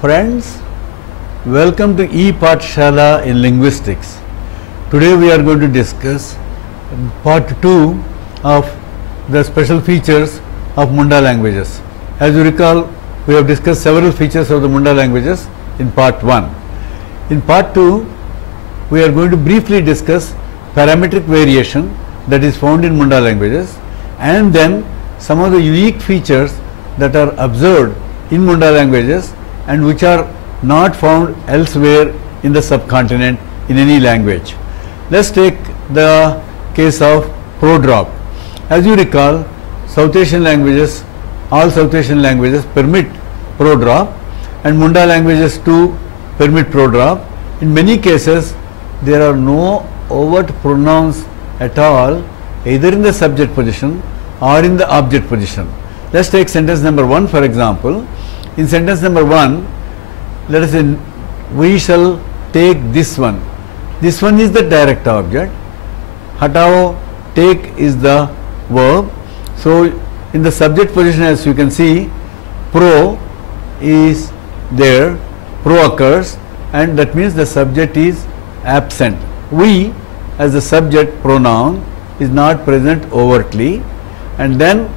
Friends, welcome to E-Pathshala in Linguistics. Today we are going to discuss part 2 of the special features of Munda languages. As you recall, we have discussed several features of the Munda languages in part 1. In part 2, we are going to briefly discuss parametric variation that is found in Munda languages, and then some of the unique features that are observed in Munda languages and which are not found elsewhere in the subcontinent in any language. Let's take the case of pro-drop. As you recall, South Asian languages, all South Asian languages permit pro-drop, and Munda languages too permit pro-drop. In many cases, there are no overt pronouns at all, either in the subject position or in the object position. Let's take sentence number 1 for example. In sentence number 1, let us say, we shall take this one. This one is the direct object. Hatao, take is the verb. So, in the subject position, as you can see, pro is there, pro occurs, and that means the subject is absent. We as the subject pronoun is not present overtly, and then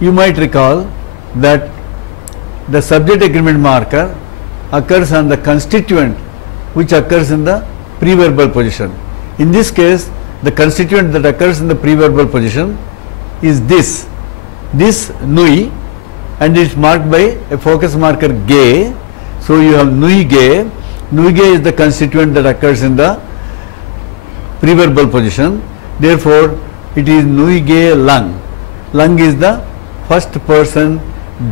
you might recall that the subject agreement marker occurs on the constituent which occurs in the preverbal position. In this case, the constituent that occurs in the preverbal position is this nui, and it is marked by a focus marker ge. So, you have nui ge. Nui ge is the constituent that occurs in the preverbal position. Therefore, it is nui ge lung. Lung is the first person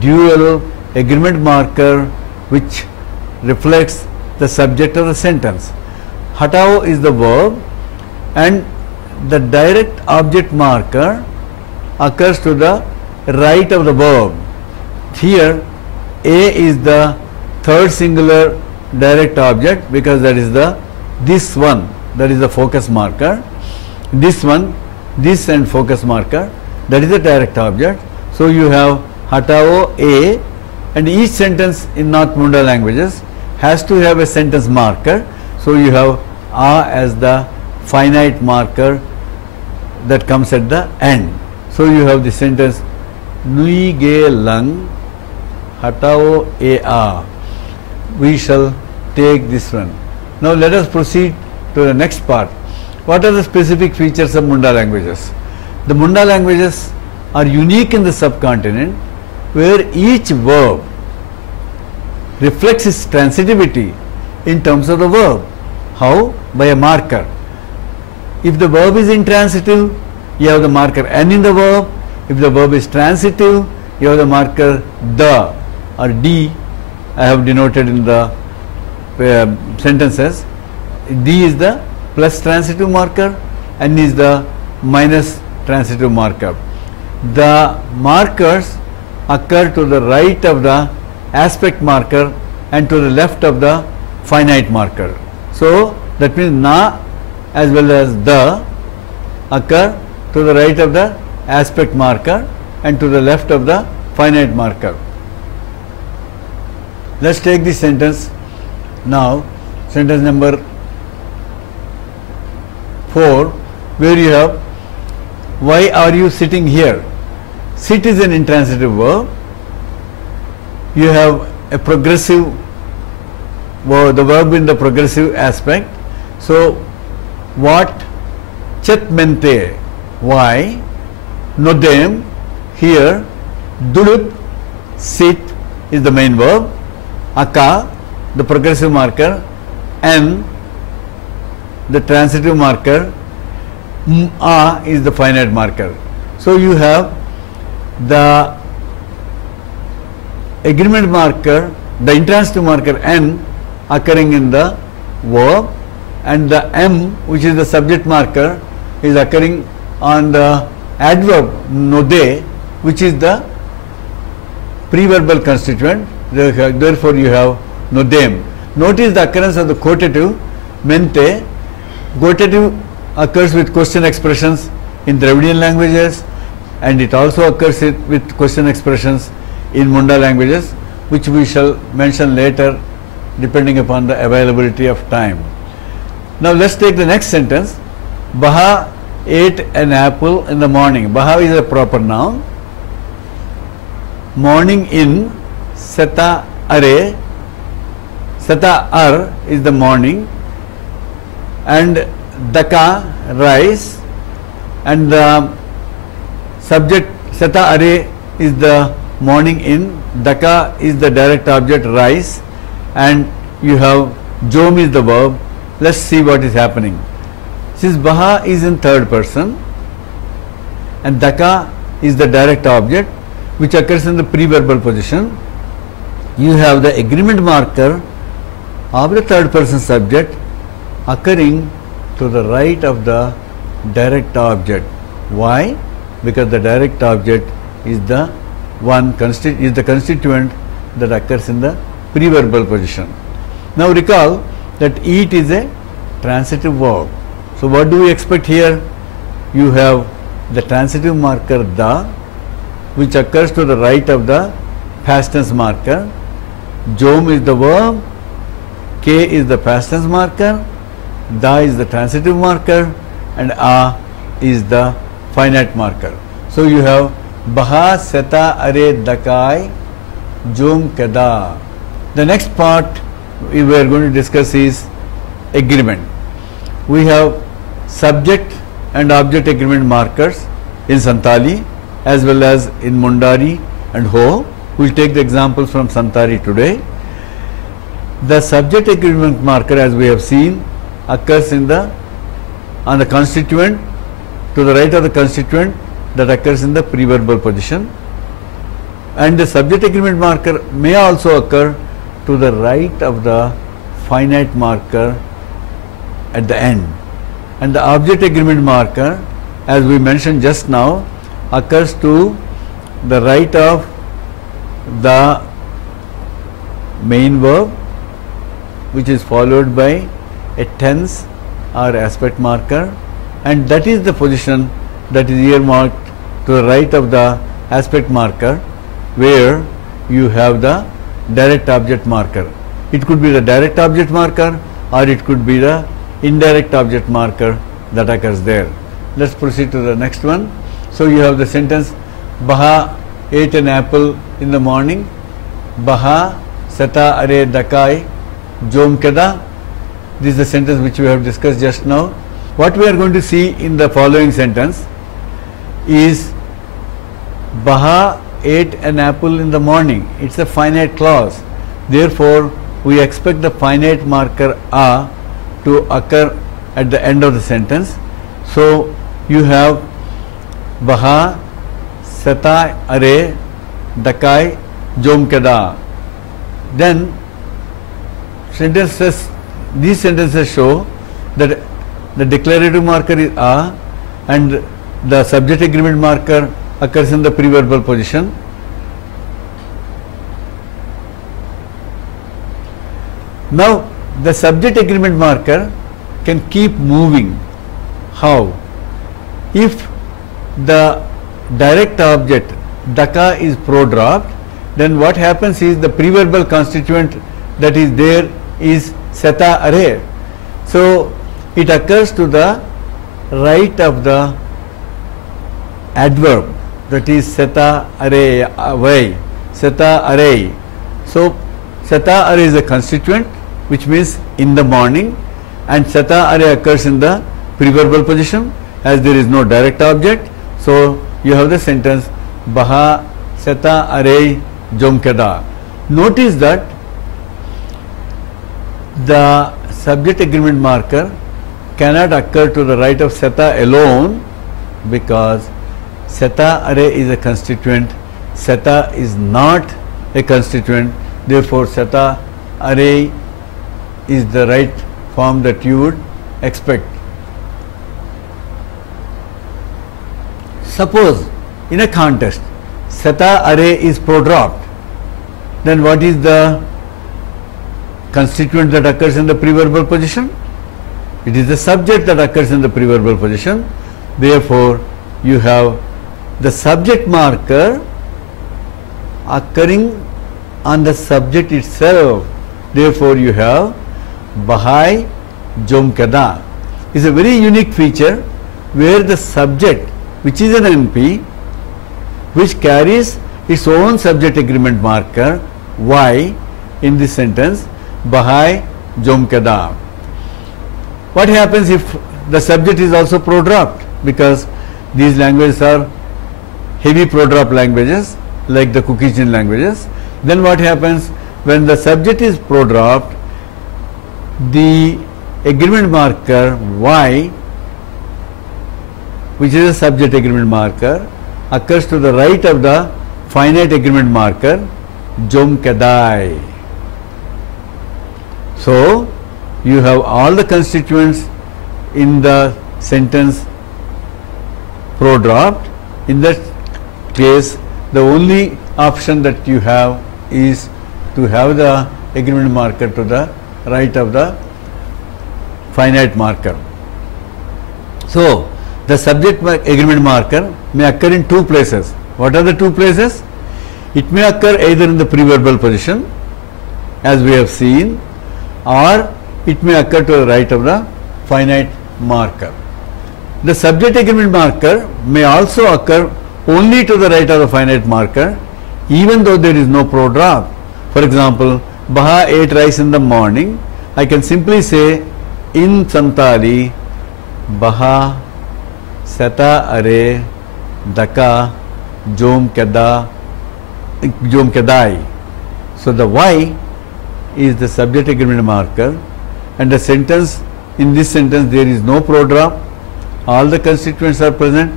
dual agreement marker which reflects the subject of the sentence. Hatao is the verb, and the direct object marker occurs to the right of the verb. Here A is the third singular direct object because that is this one, that is the focus marker. This one, this and focus marker, that is the direct object. So, you have Hatao A, and each sentence in North Munda languages has to have a sentence marker. So, you have A as the finite marker that comes at the end. So, you have the sentence Nui ge lung Hatao A. We shall take this one. Now, let us proceed to the next part. What are the specific features of Munda languages? The Munda languages are unique in the subcontinent, where each verb reflects its transitivity in terms of the verb. How? By a marker. If the verb is intransitive, you have the marker n in the verb. If the verb is transitive, you have the marker the or d. I have denoted in the sentences. D is the plus transitive marker, n is the minus transitive marker. The markers occur to the right of the aspect marker and to the left of the finite marker. So, that means na as well as the occur to the right of the aspect marker and to the left of the finite marker. Let us take this sentence now, sentence number 4, where you have, why are you sitting here? Sit is an intransitive verb. You have a progressive verb, the verb in the progressive aspect. So, what? Chet mente, why? Nodem, here. Dulup, sit is the main verb. Aka, the progressive marker. N, the transitive marker. A is the finite marker. So, you have the agreement marker, the intransitive marker n occurring in the verb, and the m, which is the subject marker, is occurring on the adverb node, which is the preverbal constituent. Therefore, you have nodem. Notice the occurrence of the quotative mente. Quotative occurs with question expressions in Dravidian languages, and it also occurs with question expressions in Munda languages. which we shall mention later depending upon the availability of time. Now let's take the next sentence. Baha ate an apple in the morning. Baha is a proper noun. Morning in Seta are. Seta ar is the morning, and Daka rice, and the subject Seta are is the morning in, Daka is the direct object rice, and you have Jom is the verb. Let's see what is happening. Since Baha is in third person and Daka is the direct object which occurs in the pre-verbal position, you have the agreement marker of the third person subject occurring to the right of the direct object. Why? Because the direct object is the constituent that occurs in the pre-verbal position. Now recall that eat is a transitive verb. So what do we expect here? You have the transitive marker da, which occurs to the right of the past tense marker. Jom is the verb, K is the past tense marker, da is the transitive marker, and a is the finite marker. So you have Baha Seta are Dakai Jom Kada. The next part we are going to discuss is agreement. We have subject and object agreement markers in Santali as well as in Mundari and Ho. We will take the examples from Santali today. The subject agreement marker, as we have seen, occurs on the constituent, to the right of the constituent, that occurs in the pre-verbal position, and the subject agreement marker may also occur to the right of the finite marker at the end, and the object agreement marker, as we mentioned just now, occurs to the right of the main verb, which is followed by a tense or aspect marker, and that is the position that is earmarked to the right of the aspect marker, where you have the direct object marker. It could be the direct object marker or it could be the indirect object marker that occurs there. Let's proceed to the next one. So you have the sentence Baha ate an apple in the morning. Baha Seta are Dakai Jom Kada. This is the sentence which we have discussed just now. What we are going to see in the following sentence is Baha ate an apple in the morning. It's a finite clause. Therefore, we expect the finite marker a to occur at the end of the sentence. So you have Baha Seta are Dakai Jom Kada. Then these sentences show that the declarative marker is a and the subject agreement marker occurs in the pre-verbal position. Now the subject agreement marker can keep moving. How? If the direct object Daka is pro-dropped, then what happens is the pre-verbal constituent that is there is Seta are. So it occurs to the right of the adverb, that is Seta are way, Seta are. So Seta are is a constituent, which means in the morning, and Seta are occurs in the pre-verbal position as there is no direct object. So you have the sentence Baha Seta are Jom Kada. Notice that the subject agreement marker cannot occur to the right of Seta alone, because Seta are is a constituent, Seta is not a constituent. Therefore Seta are is the right form that you would expect. Suppose in a contest Seta are is pro-dropped, then what is the constituent that occurs in the pre-verbal position? It is the subject that occurs in the pre-verbal position. Therefore you have the subject marker occurring on the subject itself. Therefore, you have Bahai Jom Kada. Is a very unique feature where the subject, which is an NP, which carries its own subject agreement marker Y in this sentence, Bahai Jom Kada. What happens if the subject is also pro-dropped? Because these languages are heavy pro-drop languages like the Caucasian languages. Then what happens when the subject is pro-dropped? The agreement marker Y, which is a subject agreement marker, occurs to the right of the finite agreement marker Jom Kadai. So you have all the constituents in the sentence pro-dropped. In that case, the only option that you have is to have the agreement marker to the right of the finite marker. So the subject agreement marker may occur in two places. What are the two places? It may occur either in the preverbal position, as we have seen, or it may occur to the right of the finite marker. The subject agreement marker may also occur only to the right of the finite marker, even though there is no pro-drop. For example, Baha ate rice in the morning. I can simply say in Santali, Baha Sata Are Daka Jom Kedai. So the Y is the subject agreement marker, and the sentence, in this sentence there is no pro-drop, all the constituents are present.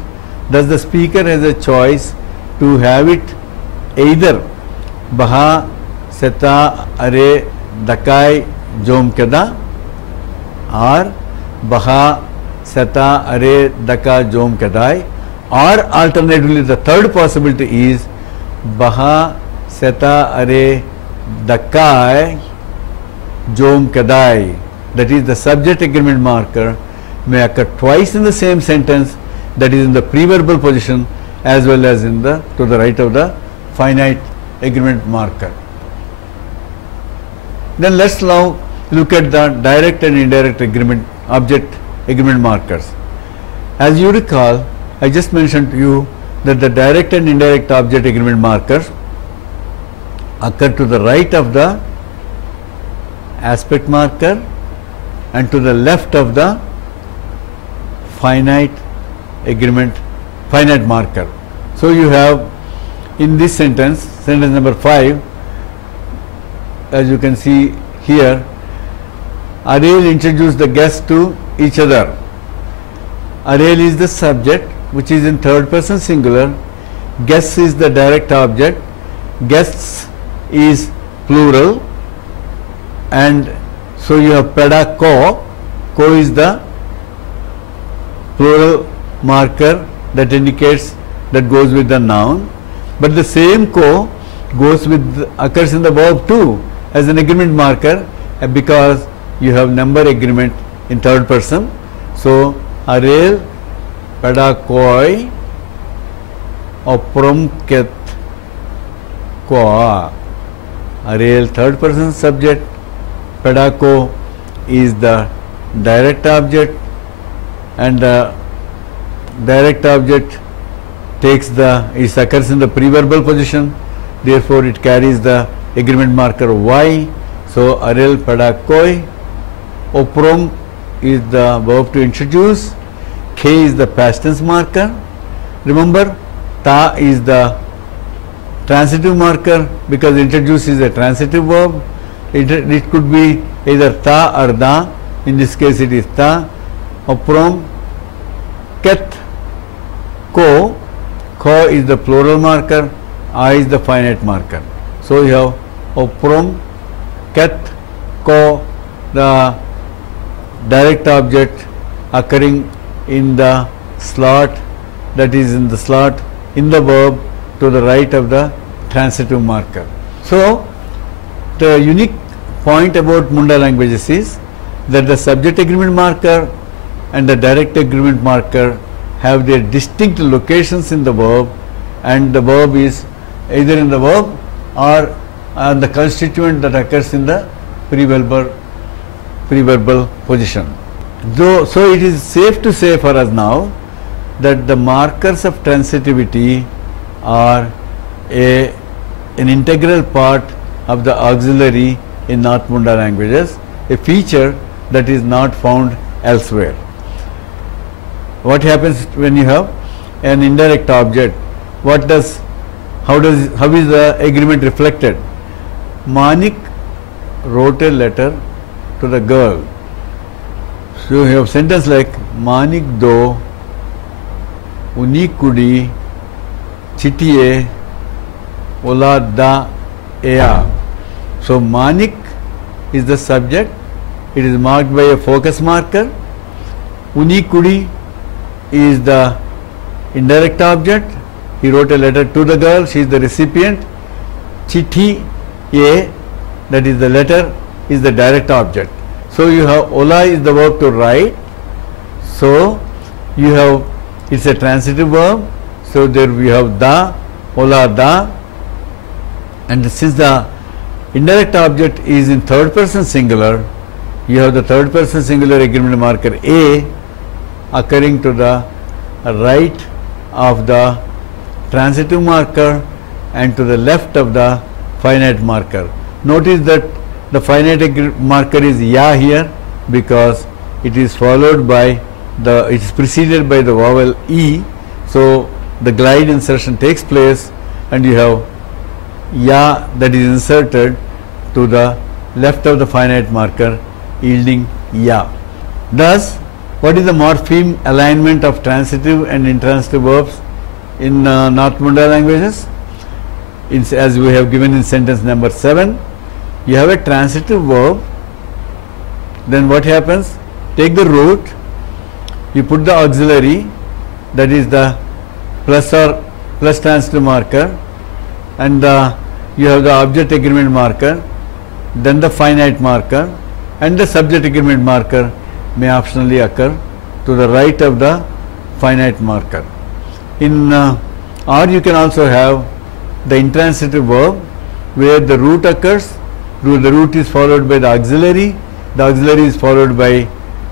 Thus the speaker has a choice to have it either Baha Seta Are Dakai Jom Keda or Baha Seta Are Daka Jom Kedai, or alternatively the third possibility is Baha Seta Are Dakai Jom Kedai. That is, the subject agreement marker may occur twice in the same sentence, that is in the preverbal position as well as in the to the right of the finite agreement marker. Then let us now look at the direct and indirect agreement object agreement markers. As you recall, I just mentioned to you that the direct and indirect object agreement markers occur to the right of the aspect marker and to the left of the finite marker. So you have in this sentence, sentence number 5, as you can see here, Ariel introduced the guests to each other. Ariel is the subject, which is in third person singular. Guests is the direct object. Guests is plural, and so you have Peda Ko. Ko is the plural marker that indicates, that goes with the noun, but the same Ko occurs in the verb too as an agreement marker, because you have number agreement in third person. So Ariel Peda Koi Oprom Ket Koa. Ariel third person subject, Peda Ko is the direct object, and the direct object occurs in the preverbal position, therefore it carries the agreement marker Y. So Ariel Peda Koi. Oprom is the verb to introduce. K is the past tense marker. Remember, Ta is the transitive marker, because introduce is a transitive verb. It could be either Ta or Da. In this case it is Ta. Oprom Ket Ko. Ko is the plural marker. I is the finite marker. So you have Oprom Ket Ko, the direct object occurring in the slot, that is in the slot in the verb to the right of the transitive marker. So the unique point about Munda languages is that the subject agreement marker and the direct agreement marker have their distinct locations in the verb, and the verb is either in the verb or the constituent that occurs in the preverbal position. So it is safe to say for us now that the markers of transitivity are an integral part of the auxiliary in North Munda languages, a feature that is not found elsewhere. What happens when you have an indirect object? How is the agreement reflected? Manik wrote a letter to the girl. So you have sentence like Manik do unikudi chitiye ola da ea. So Manik is the subject. It is marked by a focus marker. Unikudi is the indirect object. He wrote a letter to the girl. She is the recipient. Chithi a, that is the letter, is the direct object. So you have ola is the verb to write. So you have, it's a transitive verb. So there we have da, ola da, and since the indirect object is in third person singular, you have the third person singular agreement marker a occurring to the right of the transitive marker and to the left of the finite marker. Notice that the finite marker is ya here because it is followed by it is preceded by the vowel e. So the glide insertion takes place and you have ya that is inserted to the left of the finite marker, yielding ya. Thus, what is the morpheme alignment of transitive and intransitive verbs in North Munda languages? As we have given in sentence number 7, you have a transitive verb. Then what happens? Take the root, you put the auxiliary, that is the plus or plus transitive marker, and you have the object agreement marker, then the finite marker, and the subject agreement marker may optionally occur to the right of the finite marker. Or you can also have the intransitive verb where the root occurs. The root is followed by the auxiliary is followed by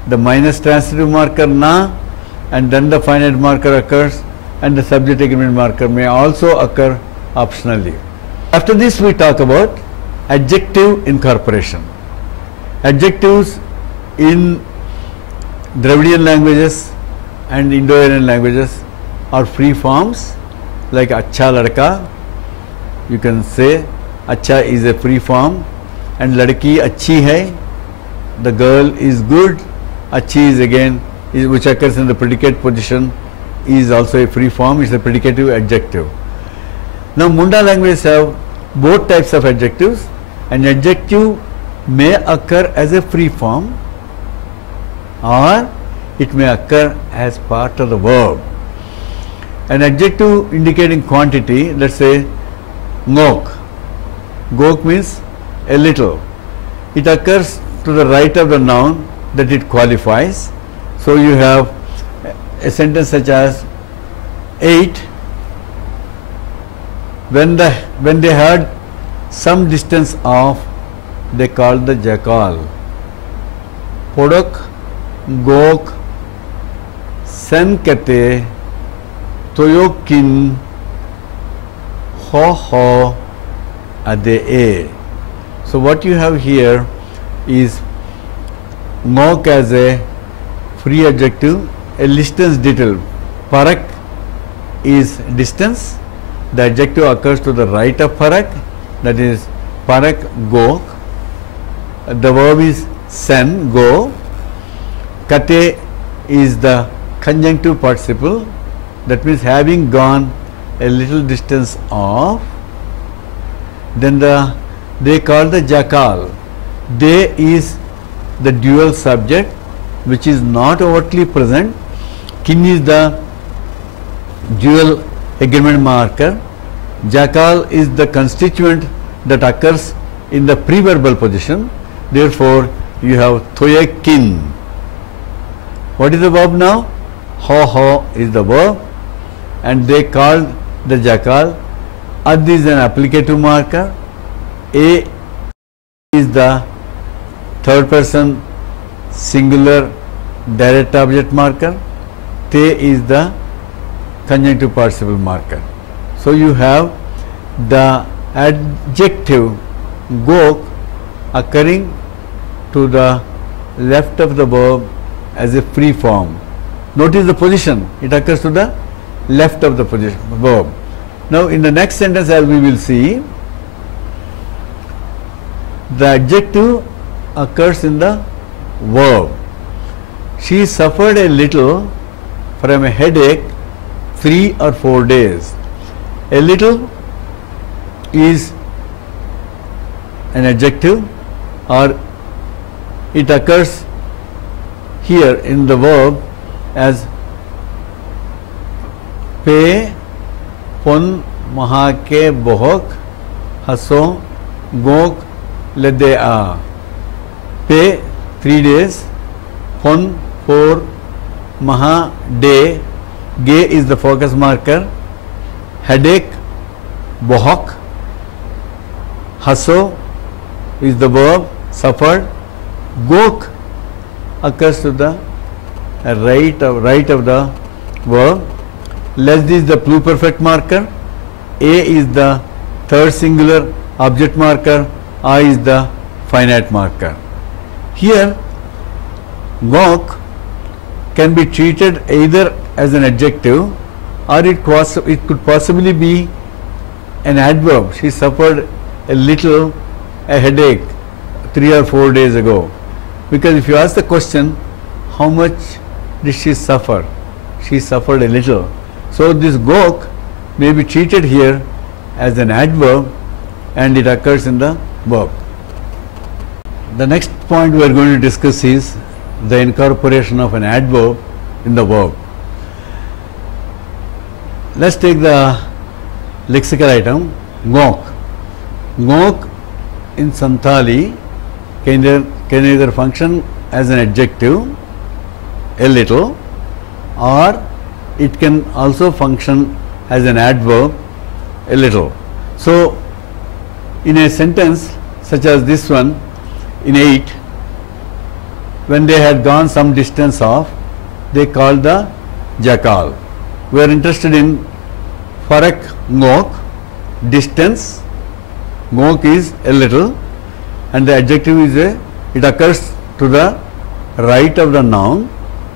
the minus transitive marker na, and then the finite marker occurs, and the subject agreement marker may also occur optionally. After this we talk about adjective incorporation. Adjectives in Dravidian languages and Indo-Aryan languages are free forms, like acha ladka. You can say acha is a free form, and ladki achhi hai, the girl is good. Achhi is again, which occurs in the predicate position, is also a free form. It's a predicative adjective. Now Munda languages have both types of adjectives. An adjective may occur as a free form or it may occur as part of the verb. An adjective indicating quantity, let's say ngok. Ngok means a little. It occurs to the right of the noun that it qualifies. So you have a sentence such as 8. When they heard some distance off, they called the jackal. Podok, gok, senkate, toyokin, ho ade. So what you have here is ngok as a free adjective, a distance detail. Parak is distance. The adjective occurs to the right of parak, that is parak gok. The verb is sen, go. Kate is the conjunctive participle, that means having gone a little distance off. Then they call the jackal. They is the dual subject which is not overtly present. Kin is the dual agreement marker. Jackal is the constituent that occurs in the preverbal position. Therefore, you have thoyekin. What is the verb now? Ho is the verb, and they called the jackal. Ad is an applicative marker. A is the third person singular direct object marker, te is the conjunctive participle marker. So you have the adjective gok occurring to the left of the verb as a free form. Notice the position, it occurs to the left of the verb. Now in the next sentence, as we will see, the adjective occurs in the verb. She suffered a little from a headache 3 or 4 days. A little is an adjective, or it occurs here in the verb as pe pon mahake bohok haso gok ledea. Pe 3 days, pon 4, maha day, ge is the focus marker, headache, bohok, haso is the verb, suffered, gok occurs to the right of the verb, less is the pluperfect marker, a is the third singular object marker, I is the finite marker. Here gok can be treated either as an adjective, or it could possibly be an adverb. She suffered a little, a headache 3 or 4 days ago. Because if you ask the question, how much did she suffer? She suffered a little. So this gok may be treated here as an adverb, and it occurs in the verb. The next point we are going to discuss is the incorporation of an adverb in the verb. Let's take the lexical item ngok. Ngok in Santali can either function as an adjective, a little, or it can also function as an adverb, a little. So in a sentence such as this one, in 8, when they had gone some distance off, they called the jackal. We are interested in farak ngok, distance, ngok is a little, and the adjective is it occurs to the right of the noun.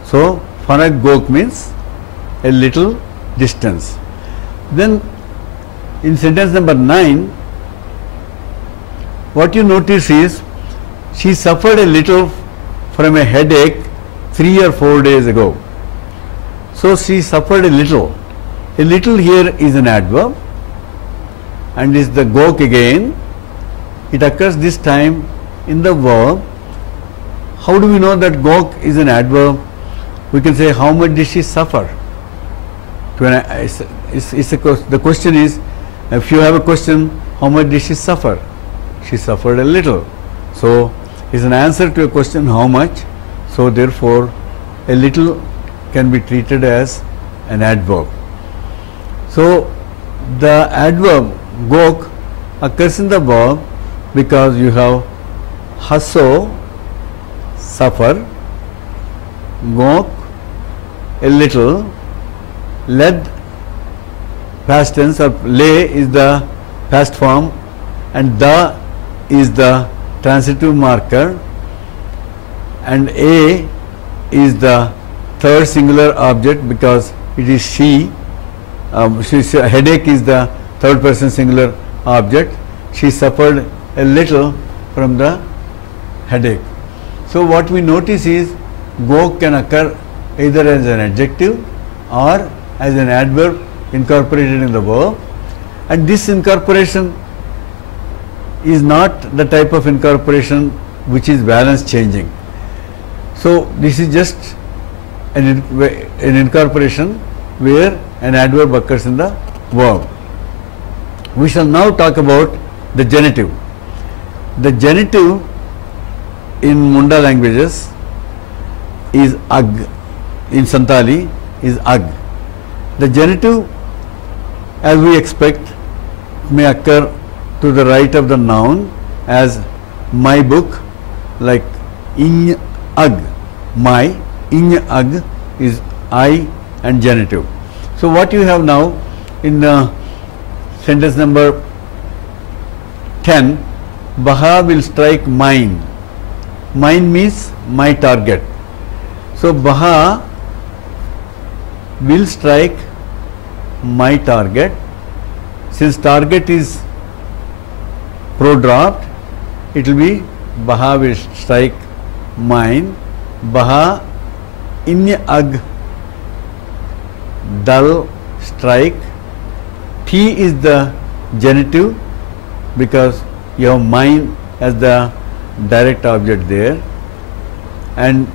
So farak gok means a little distance. Then in sentence number 9, what you notice is she suffered a little from a headache 3 or 4 days ago. So she suffered a little. A little here is an adverb and is the gok again. It occurs this time in the verb. How do we know that gok is an adverb? We can say, how much did she suffer? The question is, if you have a question, how much did she suffer? She suffered a little. So it's an answer to a question, how much. So therefore a little can be treated as an adverb. So the adverb gok occurs in the verb because you have haso, suffer, gok, a little, led, past tense, or lay is the past form, and the is the transitive marker, and a is the third singular object because it is she. Headache is the third person singular object. She suffered a little from the headache. So what we notice is gok can occur either as an adjective or as an adverb incorporated in the verb, and this incorporation is not the type of incorporation which is valence changing. So this is just an incorporation where an adverb occurs in the verb. We shall now talk about the genitive. The genitive in Munda languages is ag, in Santali is ag. The genitive, as we expect, may occur to the right of the noun as my book, like in ag, my, in ag is I and genitive. So what you have now in sentence number 10, Baha will strike mine. Mine means my target. So Baha will strike my target. Since target is pro-dropped, it will be Baha will strike mine. Baha in ag dal strike. T is the genitive because you have mine as the direct object there, and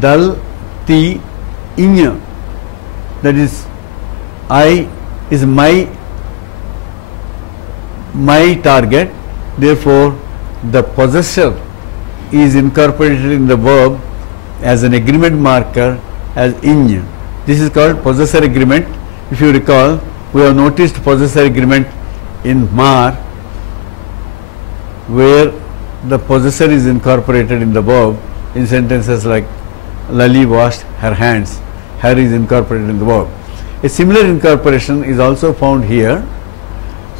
dal ti in, that is I is my target, therefore the possessor is incorporated in the verb as an agreement marker as in. This is called possessor agreement. If you recall, we have noticed possessor agreement in Mar, where the possessor is incorporated in the verb in sentences like Lali washed her hands. Her is incorporated in the verb. A similar incorporation is also found here.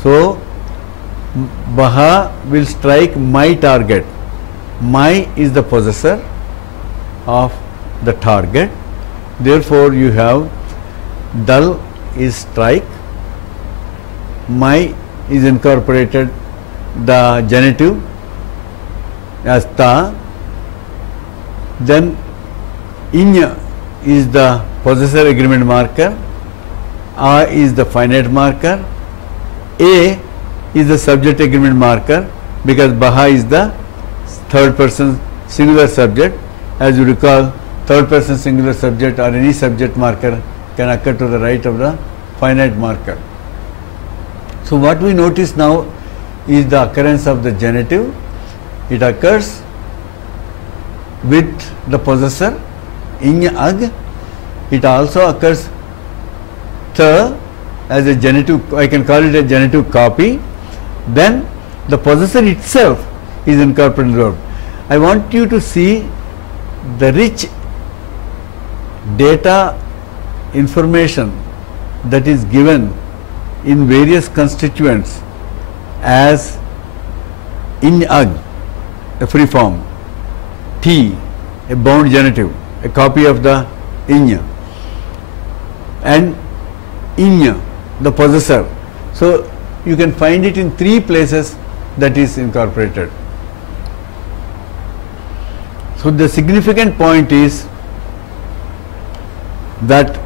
So Baha will strike my target. My is the possessor of the target. Therefore you have dal is strike, my is incorporated the genitive as ta, then in is the possessor agreement marker, a is the finite marker, a is the subject agreement marker because Baha is the third person singular subject. As you recall, third person singular subject or any subject marker can occur to the right of the finite marker. So what we notice now is the occurrence of the genitive. It occurs with the possessor in ag. It also occurs the as a genitive, I can call it a genitive copy. Then the possessor itself is incorporated in the verb. I want you to see the rich data information that is given in various constituents as in ag, a free form, T, a bound genitive, a copy of the in, and in, the possessor. So you can find it in three places that is incorporated. So the significant point is that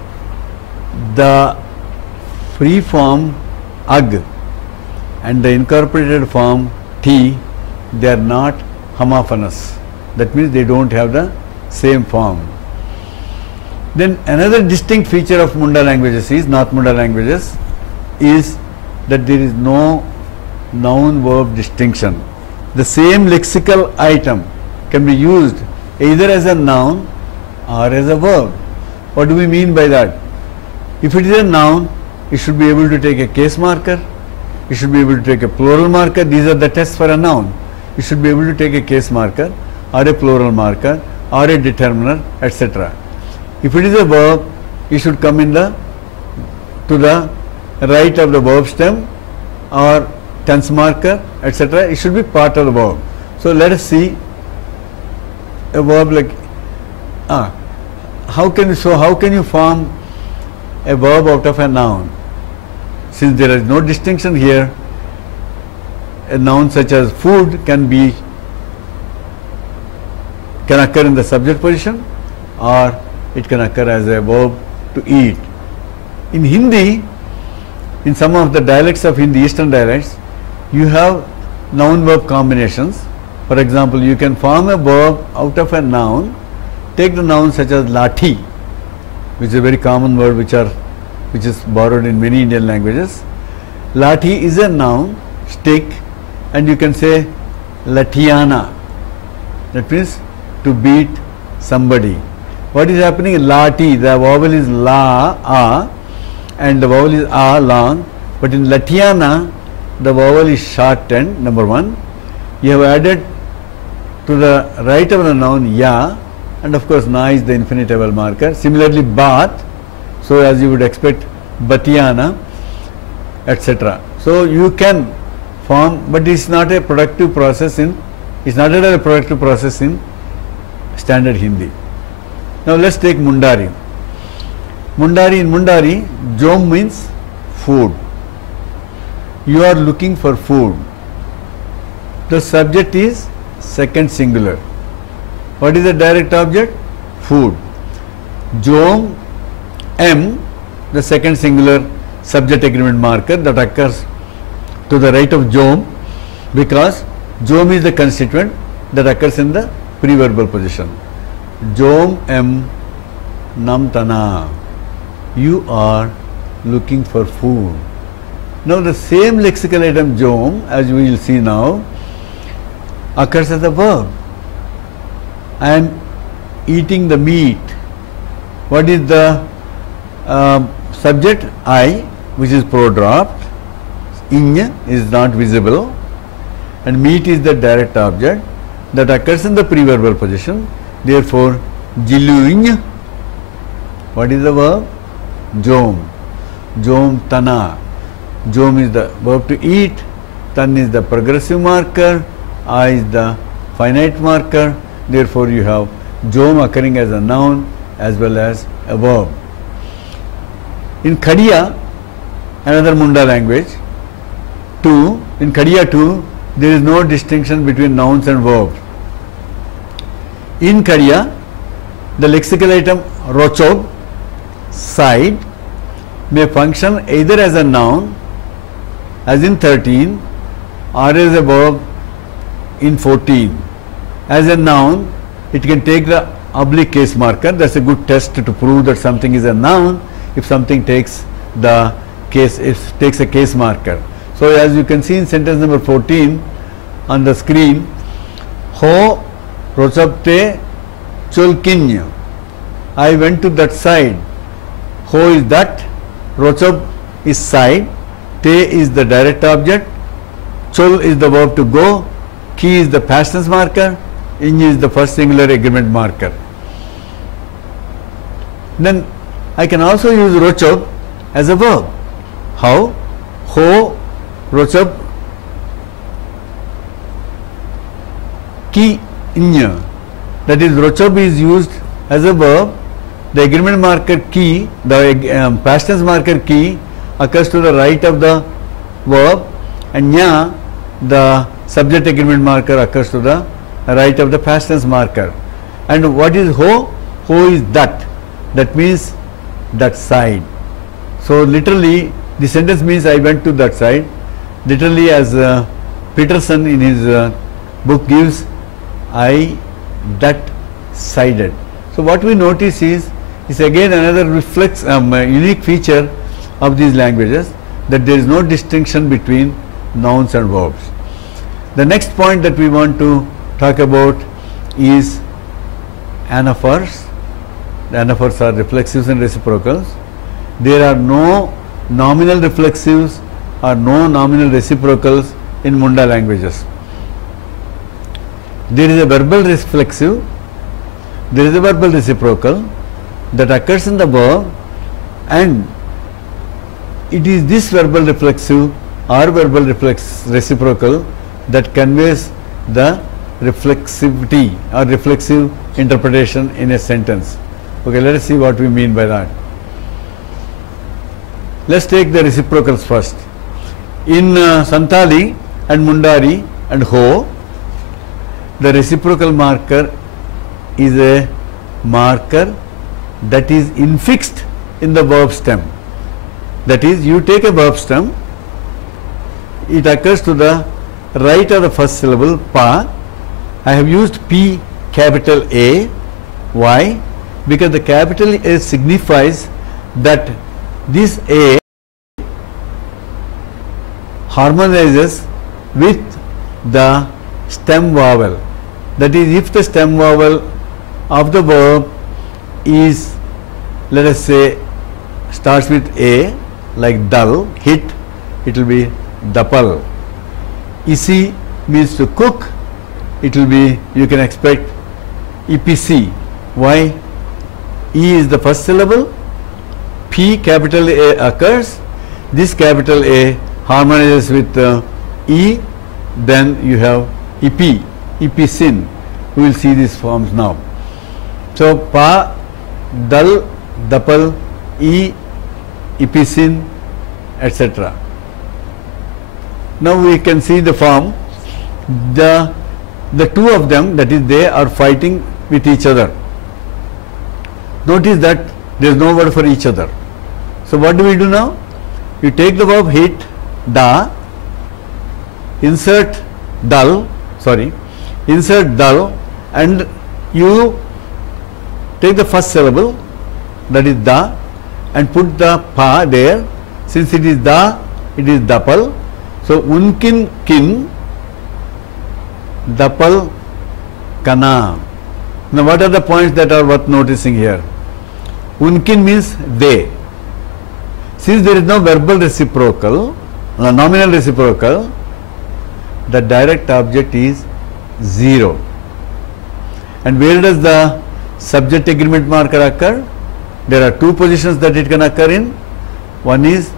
the free form ag and the incorporated form T, they are not homophonous. That means they don't have the same form. Then another distinct feature of Munda languages is, North Munda languages, is that there is no noun verb distinction. The same lexical item can be used either as a noun or as a verb. What do we mean by that? If it is a noun, it should be able to take a case marker, it should be able to take a plural marker. These are the tests for a noun. You should be able to take a case marker or a plural marker or a determiner, etc. If it is a verb, it should come in to the right of the verb stem or tense marker, etc. It should be part of the verb. So let us see a verb like how can you form a verb out of a noun? Since there is no distinction here, a noun such as food can occur in the subject position, or it can occur as a verb to eat. In Hindi, in some of the dialects of Hindi, Eastern dialects, you have noun verb combinations. For example, you can form a verb out of a noun. Take the noun such as lathi, which is a very common word which is borrowed in many Indian languages. Lathi is a noun, stick, and you can say latiana. That means to beat somebody. What is happening? Lati, the vowel is la, a, and the vowel is a long, but in latiana, the vowel is shortened, number one. You have added to the right of the noun ya, and of course na is the infinitival marker. Similarly bath, so as you would expect batiana, etc. So you can form, but it's not a productive process in, it's not a productive process in standard Hindi. Now let's take Mundari. Mundari, in Mundari, Jom means food. You are looking for food. The subject is second singular. What is the direct object? Food. Jom, M, the second singular subject agreement marker that occurs to the right of Jom, because Jom is the constituent that occurs in the preverbal position. Jom M Namtana. You are looking for food. Now the same lexical item Jom, as we will see now, occurs as a verb. I am eating the meat. What is the subject? I, which is pro-dropped. Ing is not visible, and meat is the direct object that occurs in the preverbal position. Therefore, jiluing. What is the verb? Jom. Jom tana. Jom is the verb to eat. Tan is the progressive marker. I is the finite marker. Therefore, you have Jom occurring as a noun as well as a verb. In Khadiya, another Munda language, in Khadiya 2, there is no distinction between nouns and verbs. In Khadiya, the lexical item rochog, side, may function either as a noun, as in 13, or as a verb in 14. As a noun, it can take the oblique case marker. That's a good test to prove that something is a noun if something takes the case, if takes a case marker. So as you can see in sentence number 14 on the screen, ho rochabte chulkinya. I went to that side. Ho is that, rochab is side, te is the direct object, chul is the verb to go, ki is the past tense marker, ing is the first singular agreement marker. Then I can also use rochab as a verb. How? Ho rochab ki inya. That is, rochab is used as a verb. The agreement marker ki, the past tense marker ki, occurs to the right of the verb, and nya, the subject agreement marker, occurs to the right of the past tense marker. And what is ho? Ho is that. That means that side. So literally, the sentence means I went to that side. Literally, as Peterson in his book gives, I that sided. So what we notice is again another unique feature of these languages, that there is no distinction between nouns and verbs. The next point that we want to talk about is anaphors. The anaphors are reflexives and reciprocals. There are no nominal reflexives or no nominal reciprocals in Munda languages. There is a verbal reflexive, there is a verbal reciprocal that occurs in the verb, and it is this verbal reflexive or verbal reciprocal that conveys the reflexivity or reflexive interpretation in a sentence. Okay, let us see what we mean by that. Let's take the reciprocals first. In Santali and Mundari and Ho, the reciprocal marker is a marker that is infixed in the verb stem. That is, you take a verb stem, it occurs to the right of the first syllable pa. I have used P capital A. Why? Because the capital A signifies that this A harmonizes with the stem vowel. That is, if the stem vowel of the verb is, let us say, starts with A, like dal, hit, it will be dapal. Isi means to cook, it will be, you can expect EPC. Why? E is the first syllable, P capital A occurs, this capital A harmonizes with E, then you have EP, EPSIN. We will see these forms now. So, Pa, Dal, Dapal, E, EPSIN, etc. Now we can see the form. The two of them, that is, they are fighting with each other. Notice that there is no word for each other. So what do we do now? You take the verb hit, da, insert dal, and you take the first syllable, that is da, and put the pa there. Since it is da, it is dapal. So unkin kin, dapal kana. Now what are the points that are worth noticing here? Unkin means they. Since there is no verbal reciprocal, nominal reciprocal, the direct object is 0. And where does the subject agreement marker occur? There are two positions that it can occur in. One is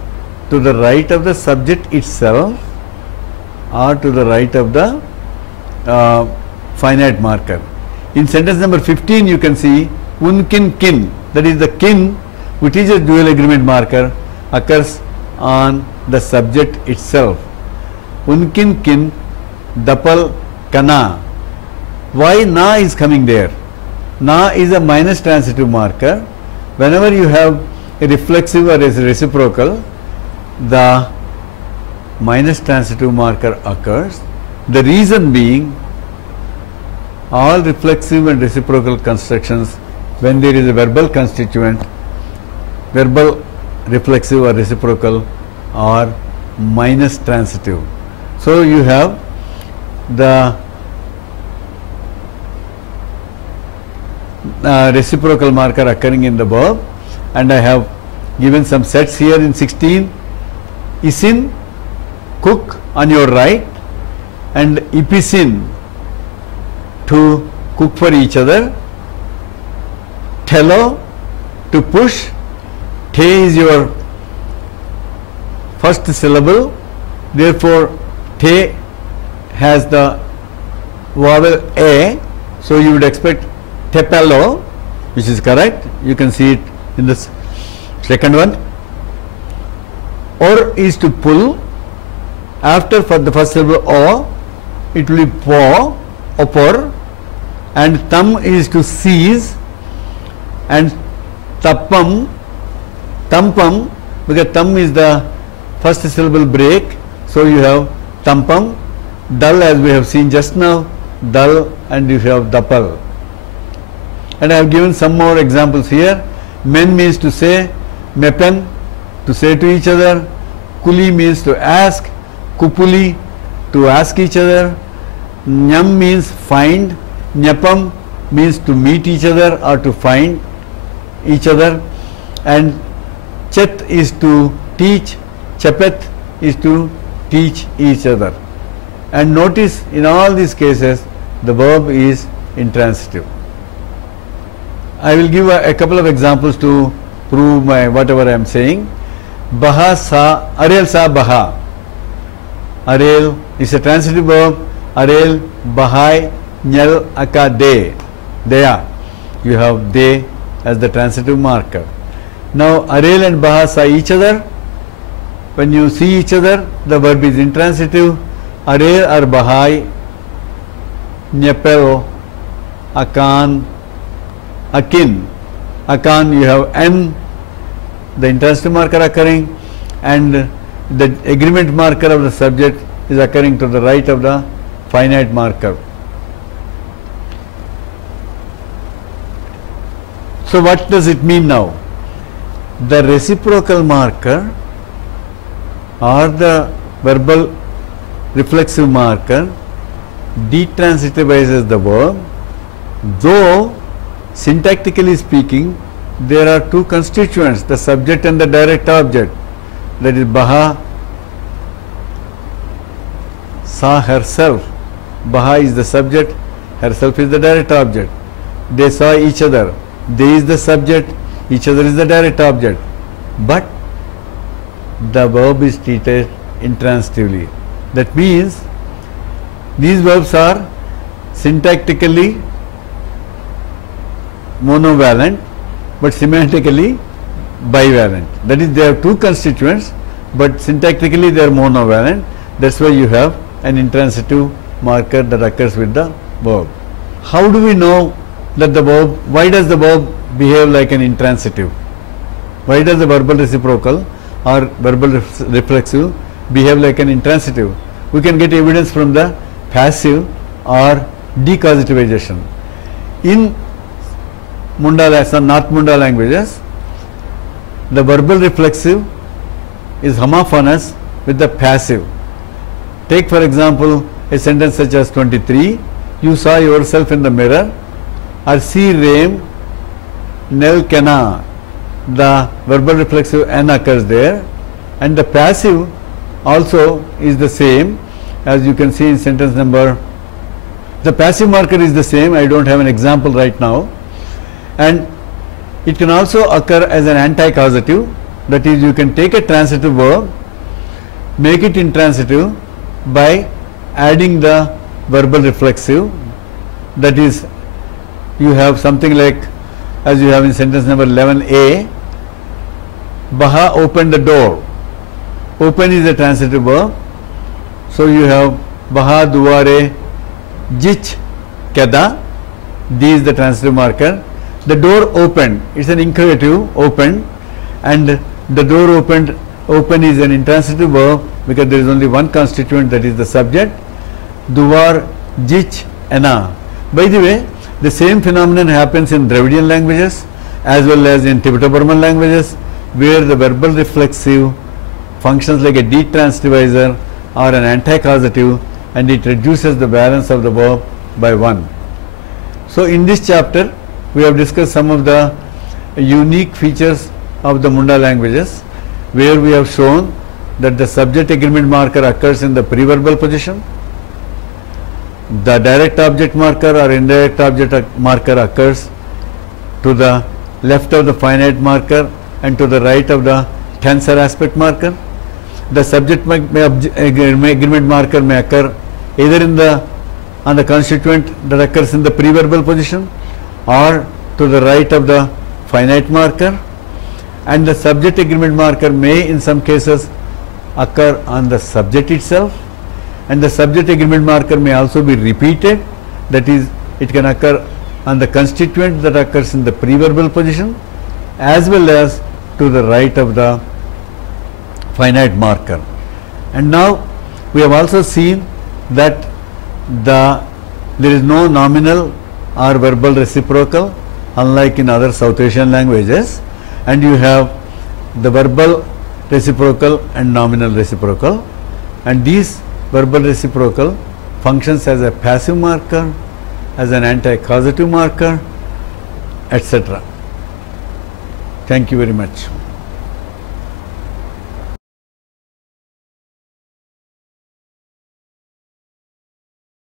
to the right of the subject itself or to the right of the finite marker. In sentence number 15 you can see unkin kin, that is the kin which is a dual agreement marker occurs on the subject itself. Unkin kin dapal kana. Why na is coming there? Na is a minus transitive marker. Whenever you have a reflexive or a reciprocal, the minus transitive marker occurs. The reason being, all reflexive and reciprocal constructions, when there is a verbal constituent, verbal reflexive or reciprocal are minus transitive. So you have the reciprocal marker occurring in the verb, and I have given some sets here in 16. Isin, cook on your right, and Ipisin, to cook for each other. Telo, to push. Te is your first syllable, therefore te has the vowel a, so you would expect tepelo, which is correct. You can see it in the second one. Or is to pull. After for the first syllable o, it will be po, opor, and thumb is to seize, and tappam, tampam, because thumb is the first syllable break, so you have tampam. Dal, as we have seen just now, dal, and you have dapal. And I have given some more examples here. Men means to say, mepen, to say to each other. Kuli means to ask, kupuli, to ask each other. Nyam means find, nyapam means to meet each other or to find each other, and chet is to teach, chapet is to teach each other. And notice in all these cases the verb is intransitive. I will give a couple of examples to prove my whatever I am saying. Baha sa, Arel sa baha. Arel is a transitive verb. Arel, bahai, nyal, aka, de. Dea. You have de as the transitive marker. Now Arel and baha saw each other. When you see each other, the verb is intransitive. Arel or bahai, nyepel, akan, akin. Akan, you have n, the intransitive marker occurring, and the agreement marker of the subject is occurring to the right of the finite marker. So what does it mean now? The reciprocal marker or the verbal reflexive marker detransitivizes the verb, though syntactically speaking there are two constituents, the subject and the direct object, that is baha saw herself. Baha is the subject, herself is the direct object. They saw each other. They is the subject, each other is the direct object. But the verb is treated intransitively. That means these verbs are syntactically monovalent but semantically bivalent. That is, they have two constituents but syntactically they are monovalent. That's why you have an intransitive marker that occurs with the verb. How do we know that the verb, why does the verb behave like an intransitive? Why does the verbal reciprocal or verbal reflexive behave like an intransitive? We can get evidence from the passive or decausativization. In Munda, North Munda languages, the verbal reflexive is homophonous with the passive. Take for example a sentence such as 23, you saw yourself in the mirror, or see Rame nel kena. The verbal reflexive n occurs there, and the passive also is the same, as you can see in sentence number. The passive marker is the same. I don't have an example right now, and it can also occur as an anti-causative. That is, you can take a transitive verb, make it intransitive by adding the verbal reflexive. That is, you have something like, as you have in sentence number 11a, Baha opened the door. Open is a transitive verb, so you have Baha duare jich keda. D is the transitive marker. The door opened, it's an inchoative, opened, and the door opened, open is an intransitive verb because there is only one constituent, that is the subject. Duvar jich ena. By the way, the same phenomenon happens in Dravidian languages as well as in Tibeto-Burman languages, where the verbal reflexive functions like a detransitivizer or an anti-causative, and it reduces the balance of the verb by 1. So in this chapter we have discussed some of the unique features of the Munda languages, where we have shown that the subject agreement marker occurs in the preverbal position, the direct object marker or indirect object marker occurs to the left of the finite marker and to the right of the tensor aspect marker. The subject agreement marker may occur either in the on the constituent that occurs in the preverbal position or to the right of the finite marker, and the subject agreement marker may in some cases occur on the subject itself, and the subject agreement marker may also be repeated. That is, it can occur on the constituent that occurs in the preverbal position as well as to the right of the finite marker. And now we have also seen that there is no nominal or verbal reciprocal, unlike in other South Asian languages, and you have the verbal reciprocal and nominal reciprocal, and these verbal reciprocal functions as a passive marker, as an anti-causative marker, etc. Thank you very much.